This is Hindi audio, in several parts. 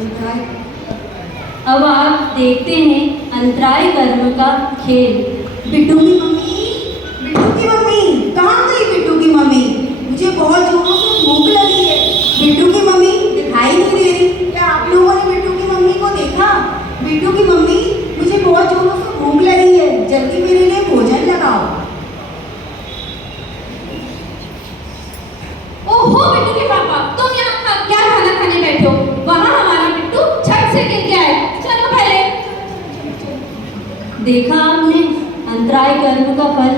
अंतराय। अब आप देखते हैं अंतराय कर्म का खेल। बिट्टू की मम्मी, बिट्टू की मम्मी, कहाँ गई बिट्टू की मम्मी? मुझे बहुत जोरों से भूख लगी है। बिट्टू की मम्मी दिखाई नहीं दे रही। क्या आप लोगों ने बिट्टू की मम्मी को देखा? बिट्टू की मम्मी, मुझे बहुत जोरों से भूख लगी है, जल्दी मेरे लिए भोजन लगाओ। ओहो बिट्टू के पापा, तुम यहाँ क्या खाना खाने बैठे हो? वहाँ हमारा बिट्टू छत से गिर गया है। चलो पहले। देखा आपने अंतराय कर्म का फल।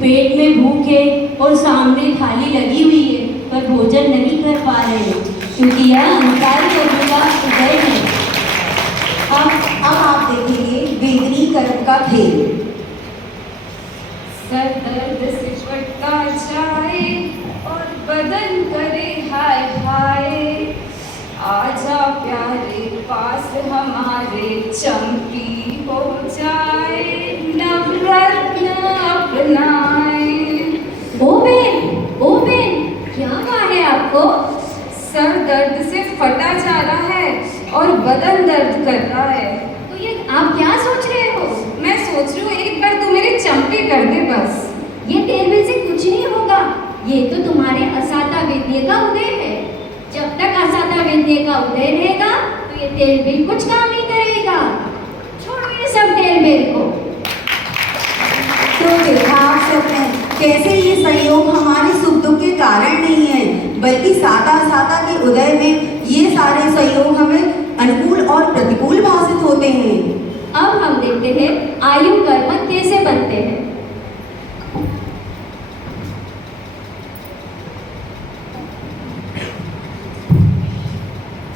पेट में भूख है और सामने थाली लगी हुई है, पर भोजन नहीं कर पा रहे हैं, क्योंकि यह अंतराय कर्म का उदय है। अब आप देखेंगे वेदनी कर्म का खेल। सर दर्द से फटता जाए और बदन करे हाय हाय, आजा प्यारे पास हमारे, चमकी हो जाए, नवरत्न अपनाए। ओ बेन, क्या हुआ है आपको? सर दर्द से फटा जा रहा है और बदन दर्द कर रहा है। तो ये आप क्या सोच रहे हो? मैं सोच रही हूँ एक बार तू मेरी चंपी कर दे बस। ये तेलबिल से कुछ नहीं होगा। ये तो तुम्हारे असाता वेद्य का उदय है। जब तक असाता वेद्य का उदय रहेगा तो ये तेलबिल कुछ काम नहीं करेगा। छोड़ो ये सब तेलबिल को। तो देखा आप सबने कैसे ये संयोग हमारे सुख दुख के कारण नहीं है, बल्कि साता साता के उदय में ये सारे संयोग हमें अनुकूल और प्रतिकूल भाषित होते हैं। अब हम देखते हैं आयु कर्म कैसे बनते हैं।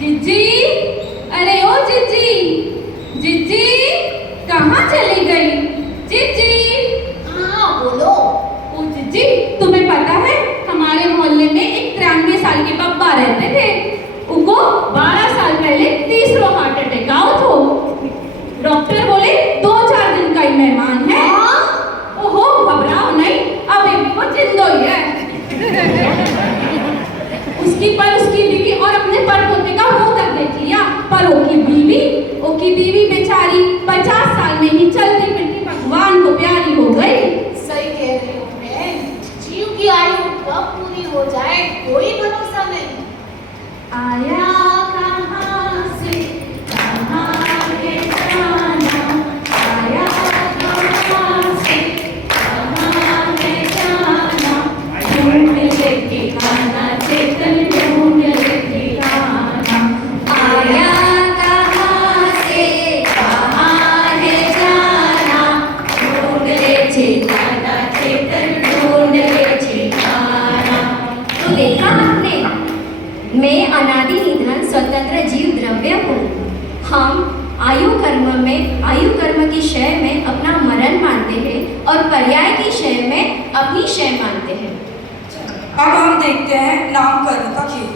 जिज्जी, अरे ओ जिज्जी, जिज्जी कहाँ चली गई? जिज्जी। हाँ बोलो। ओ जिज्जी, तुम्हें पता है हमारे मोहल्ले में एक 93 साल के पप्पा रहते थे। उनको 12 साल पहले तीसरा हार्ट अटैक आया था। डॉक्टर बोले 2-4 दिन का ही मेहमान है। ओहो घबराओ नहीं, अभी भी वो जिंदा ही है। उसकी बीवी और अपने परपोते का मुंह तक देख लिया, पर ओकी बीवी बेचारी 50 साल में ही चलती फिरती भगवान को प्यारी हो गई। सही कह रही हो बहन, जीव की आयु कब पूरी हो जाए कोई भरोसा नहीं। आया कहाँ से कहाँ है जाना, आया कहाँ से कहाँ है जाना, ढूंढ ले ठिकाना चेतन, ढूंढ ले ठिकाना। आया कहाँ से कहाँ है जाना, ढूंढ ले ठिकाना चेतन, ढूंढ ले ठिकाना। तो देखा आपने, मैं अनादि निधन स्वतंत्र जीव द्रव्य हूँ। हम आयु कर्म की क्षय में अपना मरण मानते हैं और पर्याय की क्षय में अपनी क्षय मानते हैं। अब हम देखते हैं नाम कर्म का खेल।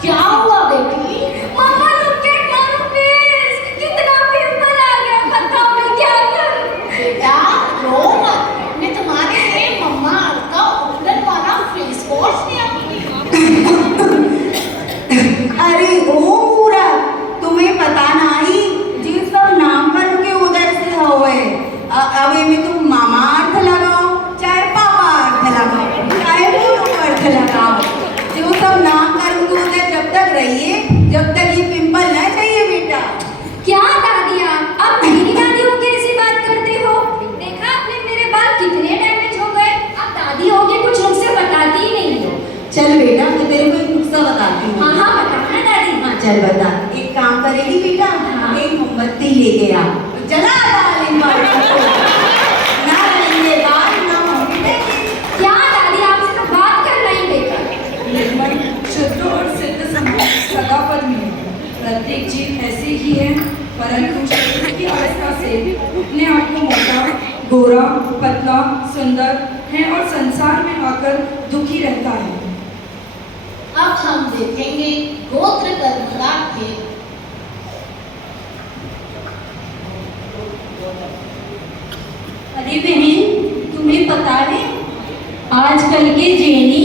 क्या हुआ बेटी? मम्मा look at my face, कितना पिंपल आ गया, बताओ मैं क्या करूं? बेटा रो मत, मैं तुम्हारे लिए मम्मा का उपलन वाला फेस वॉश ले आऊंगी। अरे ओ पूरा, तुम्हें पता नहीं जिन सब नाम कर्म के उदय से होए। अबे में तुम मामा अर्थ लगाओ, चाहे पापा अर्थ लगाओ, चाहे पूर्व अर्थ लगाओ, जो सब नाम कर्म के उदय जब तक रहिए, जब तक ये पिंपल न चाहिए बेटा। क्या दादी आप मेरी दादी हो के ऐसी बात करते हो? देखा आपने मेरे बाल कितने डैमेज हो गए। आप दादी हो के कुछ नुस्खे बताती ही नहीं हो। चल बेटा मैं तेरे को एक नुस्खा बताती हूँ। हाँ बताना दादी। हाँ चल बता। एक काम करेगी बेटा, एक मोमबत्ती लेके आ, जला डाल इन बालों को। ना रहेंगे बाल, ना होंगे। क्या दादी आपसे तो बात करना ही बेकार। निर्मल, शुद्ध और सिद्ध सदा पर मिले। प्रत्येक जीव ऐसे ही है, परंतु शरीर की अवस्था से अपने आप को मोटा, गोरा, पतला, सुंदर है और संसार में आकर दुखी रहता है। अब हम देखेंगे गोत्र कर्म का खेल। अरे बहन, पता है आजकल के जेनी?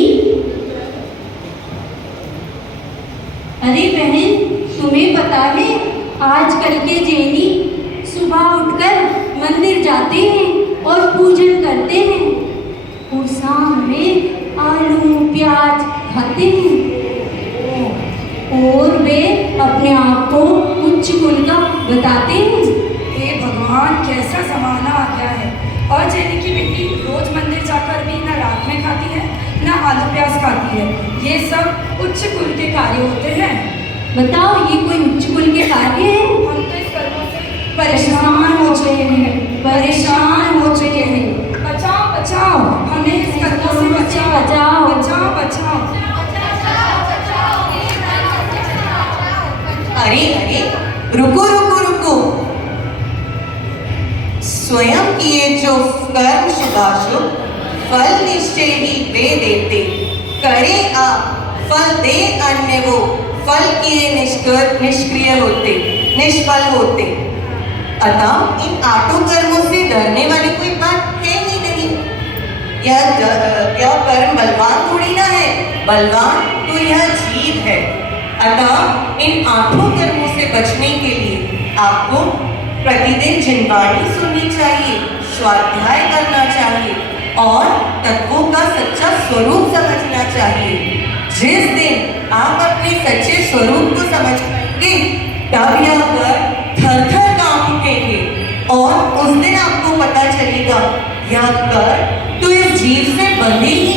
अरे बहन, तुम्हें पता है आजकल के जेनी सुबह उठकर मंदिर जाते हैं और पूजन करते हैं और शाम में आलू प्याज खाते हैं और वे अपने आप को उच्च कुल का बताते हैं। हे भगवान, कैसा जमाना आ गया है। और जेनी की बेटी रोज मंदिर जाकर भी ना रात में खाती है ना आलू प्याज खाती है। ये सब उच्च कुल के कार्य होते हैं। बताओ, ये कोई उच्च कुल के कार्य है? हम तो इस कर्मों से परेशान हो चुके हैं, परेशान हो चुके हैं। बचाओ बचाओ, हमें इस कर्मों से बचाओ, बचाओ। बचाओ बचाओ। अरे अरे, रुको रुको रुको। स्वयं किए जो कर्म शुभाशुभ फल निश्चय ही वे देते, करे आप फल दे अन्य वो, फल किए निष्क्रिय होते, निष्फल होते। अतः इन आठों कर्मों से डरने वाली कोई बात है ही नहीं। यह कर्म बलवान थोड़ी ना है, बलवान तो यह जीव है। अतः इन आठों कर्मों से बचने के लिए आपको प्रतिदिन जिनवाणी सुननी चाहिए, स्वाध्याय करना चाहिए और तत्वों का सच्चा स्वरूप समझना चाहिए। जिस दिन आप अपने सच्चे स्वरूप को समझ पाएंगे, तब यह कर थर थर कांप उठेंगे और उस दिन आपको पता चलेगा यह कर तो इस जीव से बंधे ही